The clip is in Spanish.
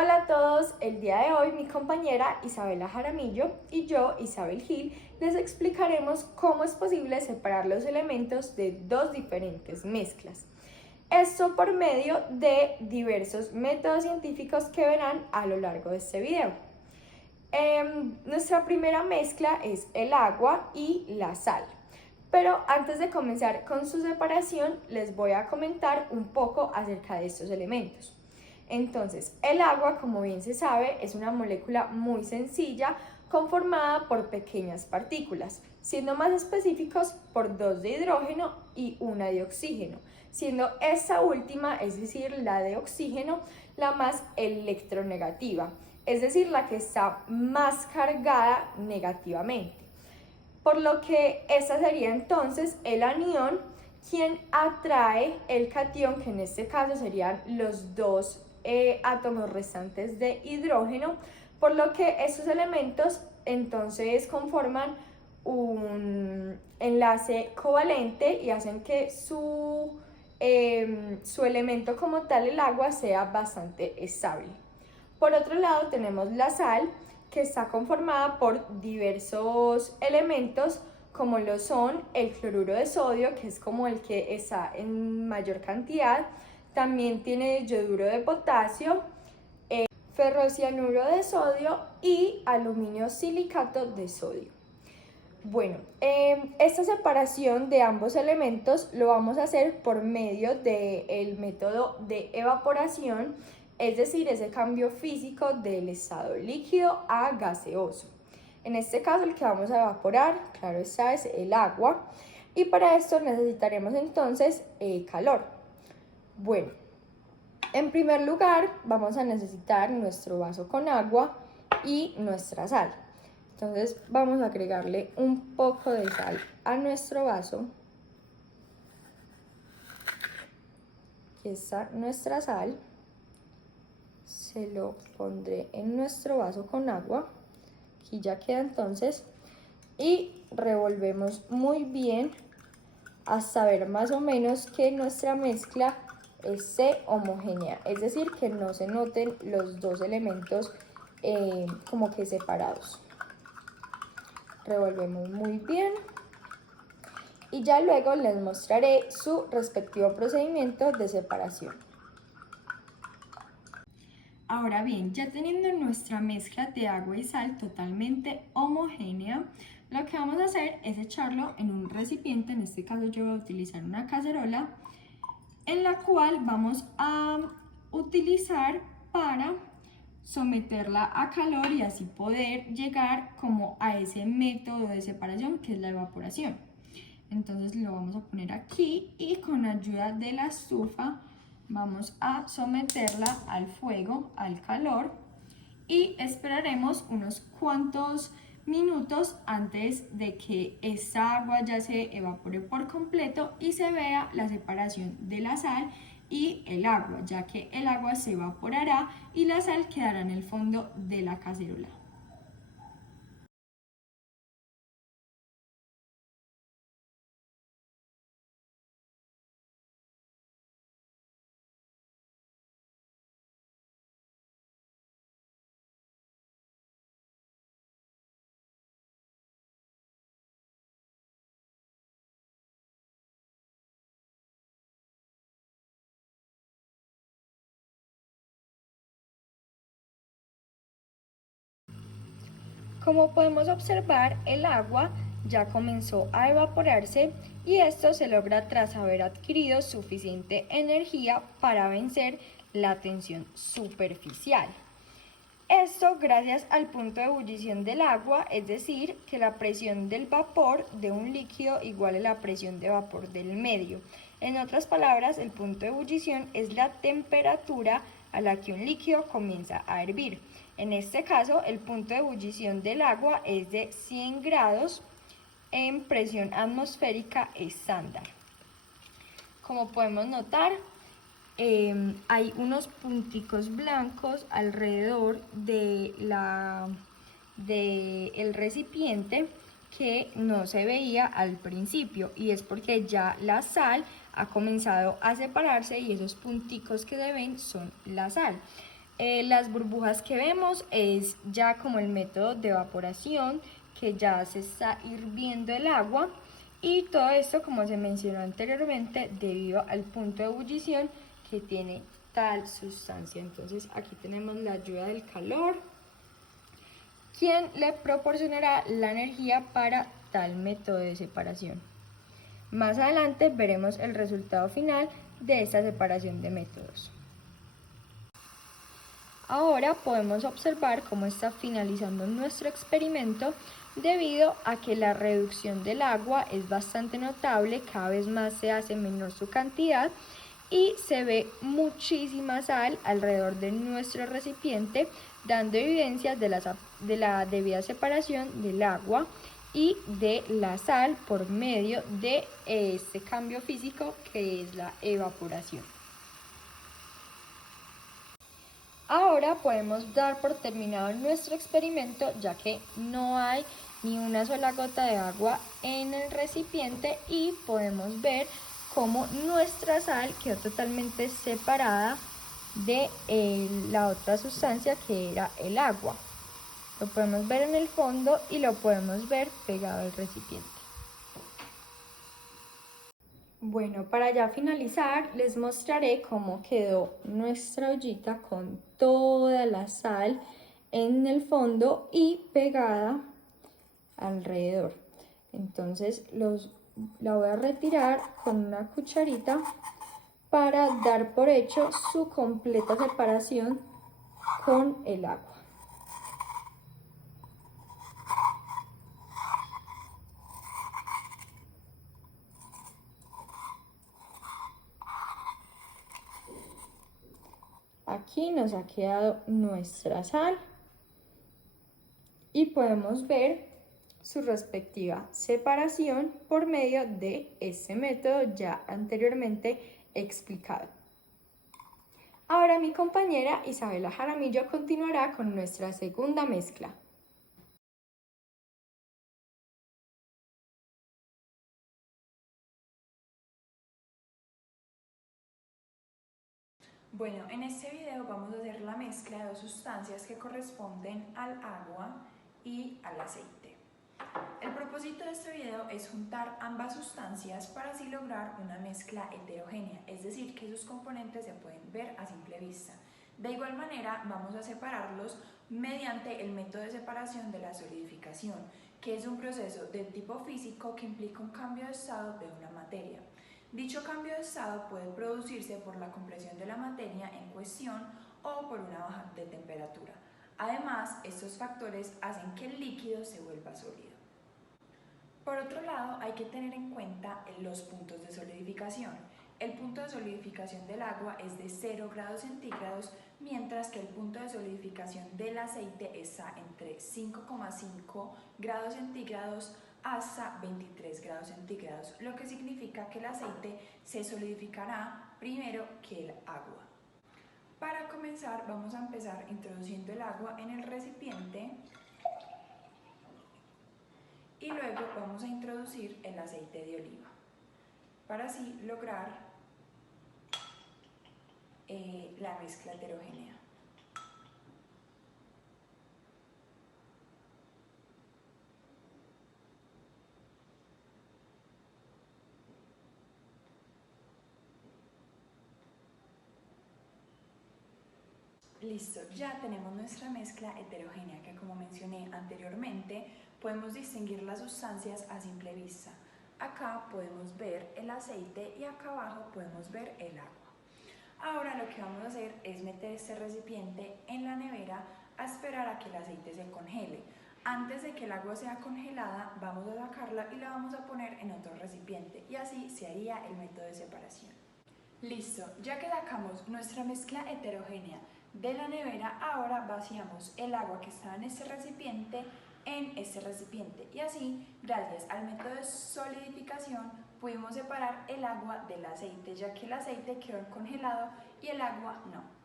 Hola a todos, el día de hoy mi compañera Isabela Jaramillo y yo, Isabel Gil, les explicaremos cómo es posible separar los elementos de dos diferentes mezclas. Esto por medio de diversos métodos científicos que verán a lo largo de este video. Nuestra primera mezcla es el agua y la sal. Pero antes de comenzar con su separación, les voy a comentar un poco acerca de estos elementos. Entonces, el agua, como bien se sabe, es una molécula muy sencilla conformada por pequeñas partículas, siendo más específicos por dos de hidrógeno y una de oxígeno, siendo esta última, es decir, la de oxígeno, la más electronegativa, es decir, la que está más cargada negativamente. Por lo que esta sería entonces el anión quien atrae el catión, que en este caso serían los dos átomos restantes de hidrógeno, por lo que estos elementos entonces conforman un enlace covalente y hacen que su elemento como tal, el agua, sea bastante estable. Por otro lado tenemos la sal, que está conformada por diversos elementos como lo son el cloruro de sodio, que es como el que está en mayor cantidad. También tiene yoduro de potasio, ferrocianuro de sodio y aluminio silicato de sodio. Bueno, esta separación de ambos elementos lo vamos a hacer por medio del método de evaporación, es decir, ese cambio físico del estado líquido a gaseoso. En este caso el que vamos a evaporar, claro está, es el agua, y para esto necesitaremos entonces calor. Bueno, en primer lugar vamos a necesitar nuestro vaso con agua y nuestra sal. Entonces vamos a agregarle un poco de sal a nuestro vaso. Aquí está nuestra sal. Se lo pondré en nuestro vaso con agua. Aquí ya queda entonces. Y revolvemos muy bien hasta ver más o menos que nuestra mezcla esté homogénea. Es decir, que no se noten los dos elementos como que separados. Revolvemos muy bien y ya luego les mostraré su respectivo procedimiento de separación. Ahora bien, ya teniendo nuestra mezcla de agua y sal totalmente homogénea, lo que vamos a hacer es echarlo en un recipiente. En este caso yo voy a utilizar una cacerola, en la cual vamos a utilizar para someterla a calor y así poder llegar como a ese método de separación que es la evaporación. Entonces lo vamos a poner aquí y con ayuda de la estufa vamos a someterla al fuego, al calor, y esperaremos unos cuantos minutos antes de que esta agua ya se evapore por completo y se vea la separación de la sal y el agua, ya que el agua se evaporará y la sal quedará en el fondo de la cacerola. Como podemos observar, el agua ya comenzó a evaporarse y esto se logra tras haber adquirido suficiente energía para vencer la tensión superficial. Esto gracias al punto de ebullición del agua, es decir, que la presión del vapor de un líquido iguale a la presión de vapor del medio. En otras palabras, el punto de ebullición es la temperatura a la que un líquido comienza a hervir. En este caso, el punto de ebullición del agua es de 100 grados en presión atmosférica estándar. Como podemos notar, hay unos punticos blancos alrededor del recipiente que no se veía al principio, y es porque ya la sal ha comenzado a separarse y esos punticos que se ven son la sal. Las burbujas que vemos es ya como el método de evaporación, que ya se está hirviendo el agua, y todo esto, como se mencionó anteriormente, debido al punto de ebullición que tiene tal sustancia. Entonces aquí tenemos la ayuda del calor, quien le proporcionará la energía para tal método de separación. Más adelante veremos el resultado final de esta separación de métodos. Ahora podemos observar cómo está finalizando nuestro experimento debido a que la reducción del agua es bastante notable, cada vez más se hace menor su cantidad y se ve muchísima sal alrededor de nuestro recipiente, dando evidencias de la debida separación del agua y de la sal por medio de este cambio físico que es la evaporación. Ahora podemos dar por terminado nuestro experimento, ya que no hay ni una sola gota de agua en el recipiente, y podemos ver cómo nuestra sal quedó totalmente separada de la otra sustancia que era el agua. Lo podemos ver en el fondo y lo podemos ver pegado al recipiente. Bueno, para ya finalizar, les mostraré cómo quedó nuestra ollita con toda la sal en el fondo y pegada alrededor. Entonces la voy a retirar con una cucharita para dar por hecho su completa separación con el agua. Aquí nos ha quedado nuestra sal y podemos ver su respectiva separación por medio de este método ya anteriormente explicado. Ahora mi compañera Isabela Jaramillo continuará con nuestra segunda mezcla. Bueno, en este video vamos a hacer la mezcla de dos sustancias que corresponden al agua y al aceite. El propósito de este video es juntar ambas sustancias para así lograr una mezcla heterogénea, es decir, que sus componentes se pueden ver a simple vista. De igual manera, vamos a separarlos mediante el método de separación de la solidificación, que es un proceso de tipo físico que implica un cambio de estado de una materia. Dicho cambio de estado puede producirse por la compresión de la materia en cuestión o por una baja de temperatura. Además, estos factores hacen que el líquido se vuelva sólido. Por otro lado, hay que tener en cuenta los puntos de solidificación. El punto de solidificación del agua es de 0 grados centígrados, mientras que el punto de solidificación del aceite está entre 5,5 grados centígrados hasta 23 grados centígrados, lo que significa que el aceite se solidificará primero que el agua. Para comenzar, vamos a empezar introduciendo el agua en el recipiente y luego vamos a introducir el aceite de oliva para así lograr la mezcla heterogénea. Listo, ya tenemos nuestra mezcla heterogénea que, como mencioné anteriormente, podemos distinguir las sustancias a simple vista. Acá podemos ver el aceite y acá abajo podemos ver el agua. Ahora lo que vamos a hacer es meter este recipiente en la nevera a esperar a que el aceite se congele. Antes de que el agua sea congelada, vamos a sacarla y la vamos a poner en otro recipiente, y así se haría el método de separación. Listo, ya que sacamos nuestra mezcla heterogénea de la nevera, ahora vaciamos el agua que estaba en este recipiente en este recipiente, y así, gracias al método de solidificación, pudimos separar el agua del aceite, ya que el aceite quedó congelado y el agua no.